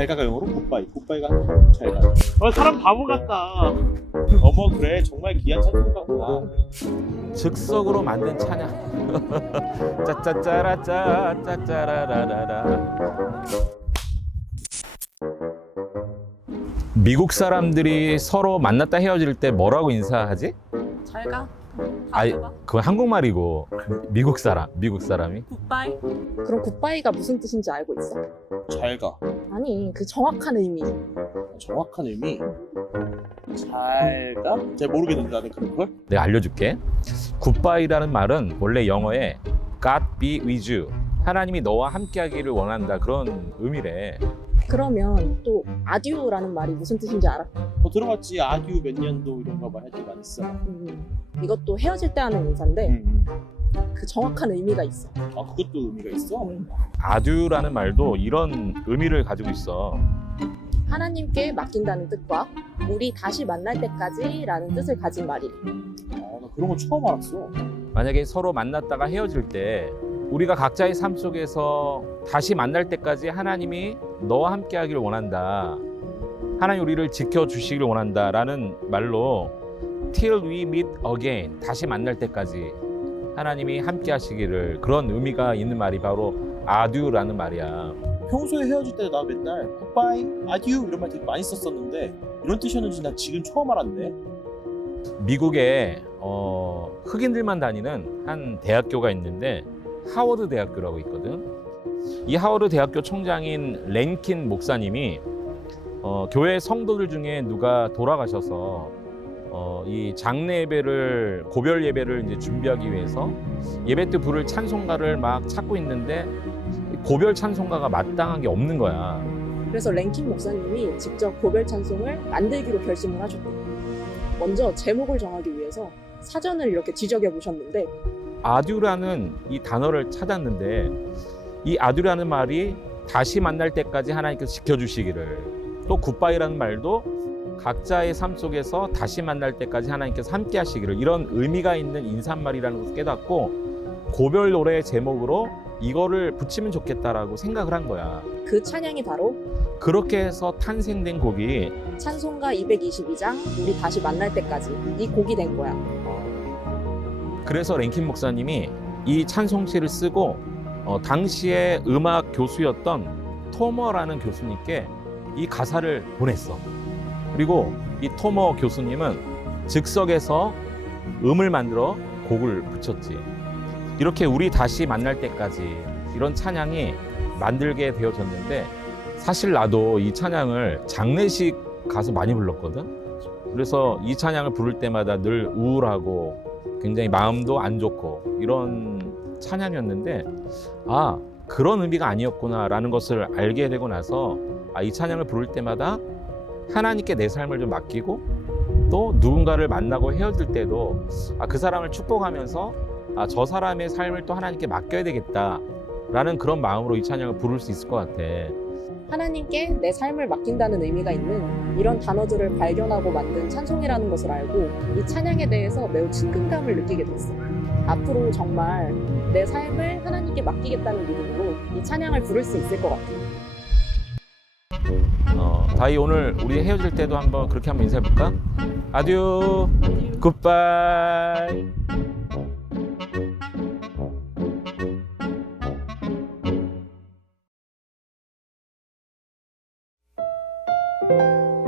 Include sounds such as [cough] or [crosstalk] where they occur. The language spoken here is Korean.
잘 가가 영어로 굿바이 굿바이가 한국어로 잘 가. 어, 사람 바보 같다. 어머 그래 정말 귀한 찬송가구나. 즉석으로 만든 찬양. [laughs] 짜짜짜라짜 짜짜라라라라. 미국 사람들이 서로 만났다 헤어질 때 뭐라고 인사하지? 잘 가. 봐. 그건 한국말이고 미국 사람, 미국 사람이 굿바이. 그럼 굿바이가 무슨 뜻인지 알고 있어? 잘 가. 아니 그 정확한 의미 정확한 의미. 잘 가? 잘 모르겠는데 나는 그런 걸. 내가 알려줄게. 굿바이라는 말은 원래 영어에 God be with you. 하나님이 너와 함께하기를 원한다 그런 의미래. 그러면 또 아듀라는 말이 무슨 뜻인지 알아? 뭐 들어봤지 아듀 몇 년도 이런 거 말할 때 많이 쓰잖아. 음, 이것도 헤어질 때 하는 인사인데 음. 그 정확한 의미가 있어 아 그것도 의미가 있어? 음, 아듀라는 말도 이런 의미를 가지고 있어. 하나님께 맡긴다는 뜻과 우리 다시 만날 때까지 라는 뜻을 가진 말이래 아나 그런 거 처음 알았어. 만약에 서로 만났다가 헤어질 때 우리가 각자의 삶 속에서 다시 만날 때까지 하나님이 너와 함께 하기를 원한다. 하나님 우리를 지켜 주시기를 원한다라는 말로 till we meet again 다시 만날 때까지 하나님이 함께 하시기를 그런 의미가 있는 말이 바로 아듀라는 말이야. 평소에 헤어질 때 나 맨날 굿바이 아듀 이런 말 되게 많이 썼었는데 이런 뜻이었는지 나 지금 처음 알았네. 미국에 어, 흑인들만 다니는 한 대학교가 있는데 하워드 대학교라고 있거든. 이 하워드 대학교 총장인 랭킨 목사님이 어, 교회 성도들 중에 누가 돌아가셔서 어, 이 장례 예배를 고별 예배를 이제 준비하기 위해서 예배 때 부를 찬송가를 막 찾고 있는데 고별 찬송가가 마땅한 게 없는 거야. 그래서 랭킨 목사님이 직접 고별 찬송을 만들기로 결심을 하셨대 먼저 제목을 정하기 위해서 사전을 이렇게 뒤적여 보셨는데 아듀라는 이 단어를 찾았는데 이 아듀라는 말이 다시 만날 때까지 하나님께서 지켜주시기를. 또 굿바이라는 말도 각자의 삶 속에서 다시 만날 때까지 하나님께서 함께 하시기를. 이런 의미가 있는 인사말이라는 것을 깨닫고 고별 노래의 제목으로 이거를 붙이면 좋겠다라고 생각을 한 거야. 그 찬양이 바로 그렇게 해서 탄생된 곡이 찬송가 222장 우리 다시 만날 때까지 이 곡이 된 거야. 그래서 랭킨 목사님이 이 찬송시를 쓰고 어, 당시에 음악 교수였던 토머라는 교수님께 이 가사를 보냈어. 그리고 이 토머 교수님은 즉석에서 음을 만들어 곡을 붙였지. 이렇게 우리 다시 만날 때까지 이런 찬양이 만들게 되어졌는데 사실 나도 이 찬양을 장례식 가서 많이 불렀거든. 그래서 이 찬양을 부를 때마다 늘 우울하고 굉장히 마음도 안 좋고 이런 찬양이었는데 아 그런 의미가 아니었구나라는 것을 알게 되고 나서 아, 이 찬양을 부를 때마다 하나님께 내 삶을 좀 맡기고 또 누군가를 만나고 헤어질 때도 아, 그 사람을 축복하면서 아, 저 사람의 삶을 또 하나님께 맡겨야 되겠다라는 그런 마음으로 이 찬양을 부를 수 있을 것 같아. 하나님께 내 삶을 맡긴다는 의미가 있는 이런 단어들을 발견하고 만든 찬송이라는 것을 알고 이 찬양에 대해서 매우 친근감을 느끼게 됐어. 앞으로 정말 내 삶을 하나님께 맡기겠다는 믿음으로 이 찬양을 부를 수 있을 것 같아. 어, 다이 오늘 우리 헤어질 때도 한번 그렇게 한번 인사해 볼까? 아듀, 굿바이. Música